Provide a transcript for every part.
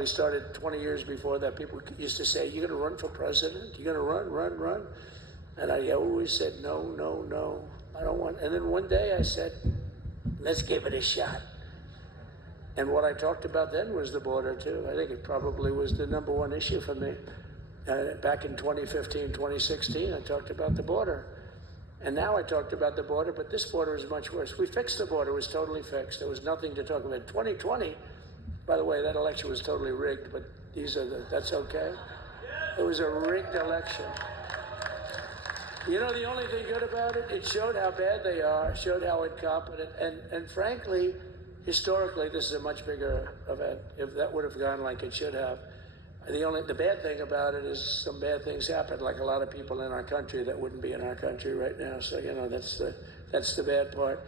We started 20 years before that. People used to say, "You're going to run for president? You're going to run." And I always said, no, no, no, I don't want. And then one day I said, let's give it a shot. And what I talked about then was the border, too. I think it probably was the number one issue for me. Back in 2015, 2016, I talked about the border. And now I talked about the border, but this border is much worse. We fixed the border. It was totally fixed. There was nothing to talk about. 2020, by the way, that election was totally rigged, but that's okay. It was a rigged election. You know, the only thing good about it, it showed how bad they are, showed how incompetent, and frankly, historically, this is a much bigger event. If that would have gone like it should have. The bad thing about it is some bad things happened, like a lot of people in our country that wouldn't be in our country right now. So, you know, that's the bad part.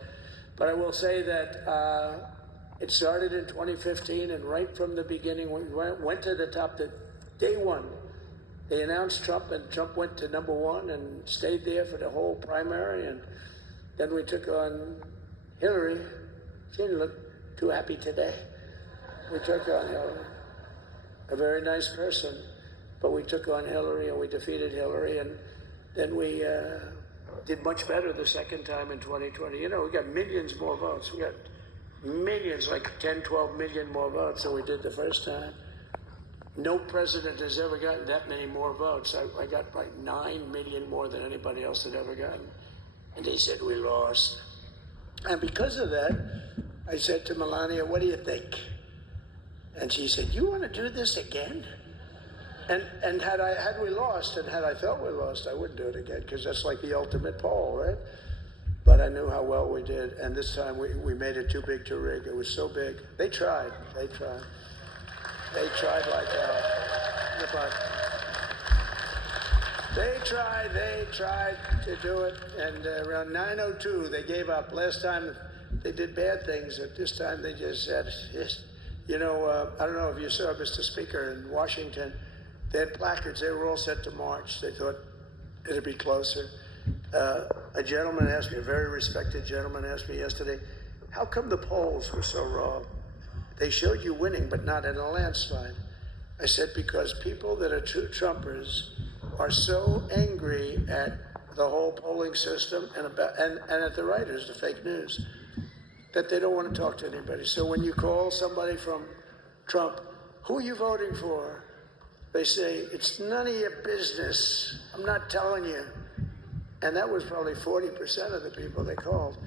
But I will say that it started in 2015, and right from the beginning, we went to the top. Day one, they announced Trump, and Trump went to number one and stayed there for the whole primary. And then we took on Hillary. She didn't look too happy today. We took on Hillary. A very nice person, but we took on Hillary and we defeated Hillary, and then we did much better the second time in 2020. You know, we got millions more votes. We got millions, like 10, 12 million more votes than we did the first time. No president has ever gotten that many more votes. I got like 9 million more than anybody else had ever gotten. And they said we lost. And because of that, I said to Melania, what do you think? And she said, you want to do this again? And had we lost, and had I felt we lost, I wouldn't do it again, because that's like the ultimate poll, right? But I knew how well we did, and this time we made it too big to rig. It was so big. They tried like hell. They tried to do it, and around 9:02 they gave up. Last time they did bad things, but this time they just said, you know, I don't know if you saw, Mr. Speaker, in Washington, they had placards. They were all set to march. They thought it'd be closer. A gentleman asked me, a very respected gentleman asked me yesterday, how come the polls were so wrong? They showed you winning, but not in a landslide. I said, because people that are true Trumpers are so angry at the whole polling system and at the writers, the fake news, that they don't want to talk to anybody. So when you call somebody from Trump, who are you voting for? They say, it's none of your business. I'm not telling you. And that was probably 40% of the people they called.